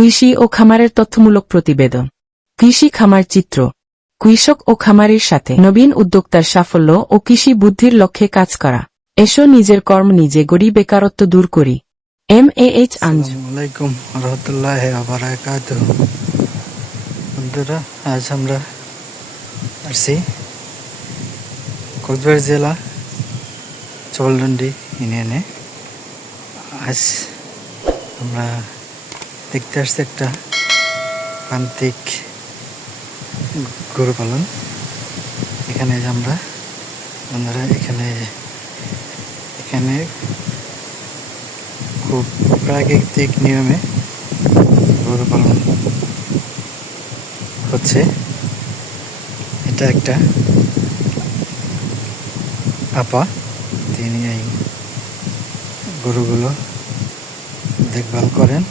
কৃষি ও খামারের তথ্যমূলক প্রতিবেদন। কৃষি খামার চিত্র। কৃষক ও খামারের সাথে নবীন উদ্যোক্তার সাফল্য ও কৃষি বুদ্ধির লক্ষ্যে কাজ করা। এসো নিজের কর্ম নিজে গড়ি বেকারত্ব দূর করি। এম এ এইচ আসসালামাইকুম রহমতুল্লাহ আজ আমরা জেলা ইউনিয়নে। আজ আমরা দেখতে আসছি একটা প্রান্তিক গরু পালন। এখানে যে আমরা, বন্ধুরা, এখানে এখানে খুব প্রাকৃতিক নিয়মে গরু পালন হচ্ছে। এটা একটা আপা, তিনি এই গরুগুলো দেখভাল করেন।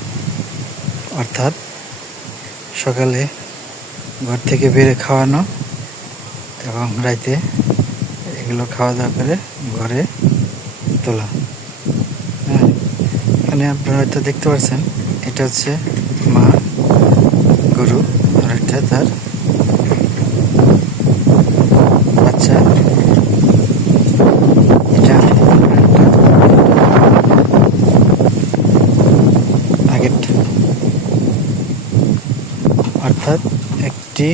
অর্থাৎ সকালে ঘর থেকে বেড়ে খাওয়ানো এবং রাইতে এগুলো খাওয়া দাওয়া করে ঘরে তোলা। হ্যাঁ এখানে আপনারা হয়তো দেখতে পাচ্ছেন, এটা হচ্ছে মা গরু, আর একটা তার বাচ্চা এটা আগেরটা অর্থাৎ একটি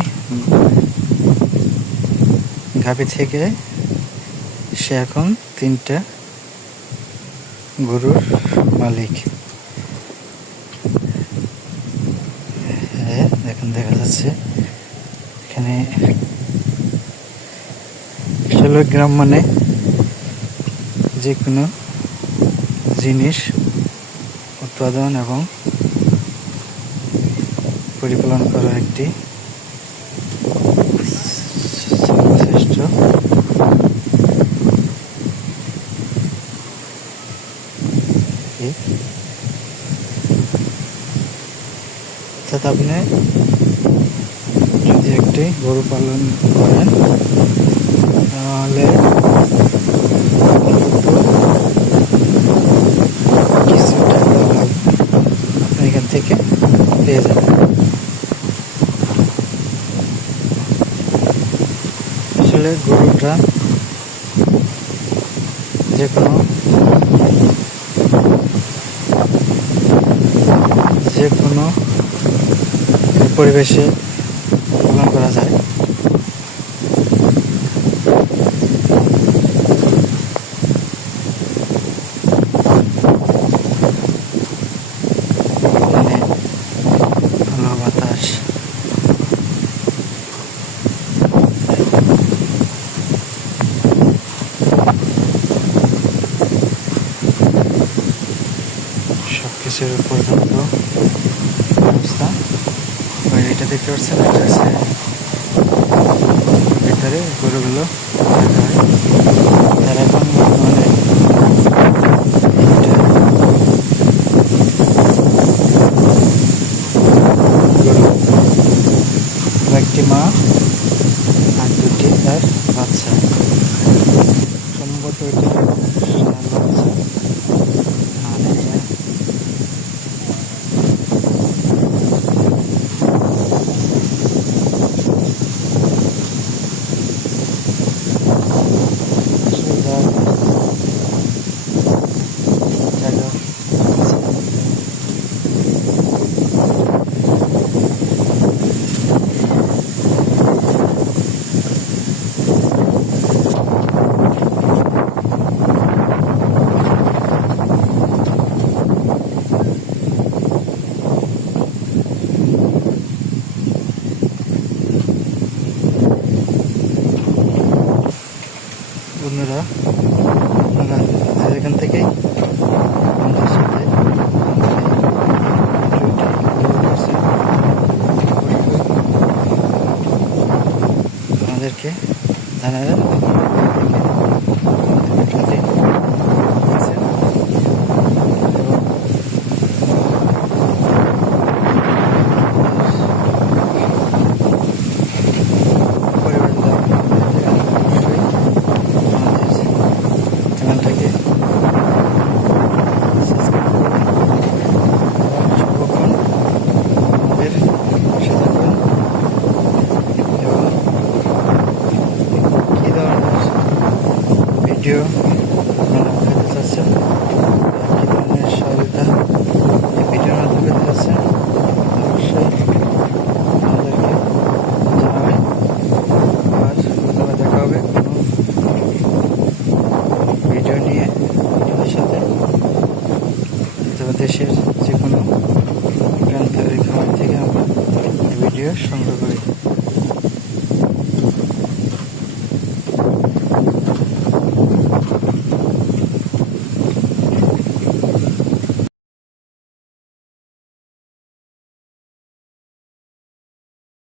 গাভী থেকে সে এখন তিনটা গরুর মালিক। হ্যাঁ এখন দেখা যাচ্ছে এখানে ষোলো গ্রাম মানে যে কোনো জিনিস, উৎপাদন এবং পরিপালন করা একটি শ্রেষ্ঠ কি? অর্থাৎ আপনি যদি একটি গরু পালন করেন, তাহলে কিছু টাকা লাভ আপনি এখান থেকে পেয়ে আসলে গরুটা যে কোনো যে কোনো পরিবেশে পালন করা যায়। কিছুর পর্যন্ত ব্যবস্থা। এটা দেখতে পাচ্ছেন ভিতরে গরুগুলো রাখা হয়। তারা এখন একটি মা আর দুটি তার বাচ্চা। সম্ভবত এটা more. ভিডিও ভিডিওর মাধ্যমে আমাদেরকে আর দেখা হবে ভিডিও নিয়ে সাথে দেশের যে কোনো প্রান্তের খাবার থেকে আমরা ভিডিও সংগ্রহ করি।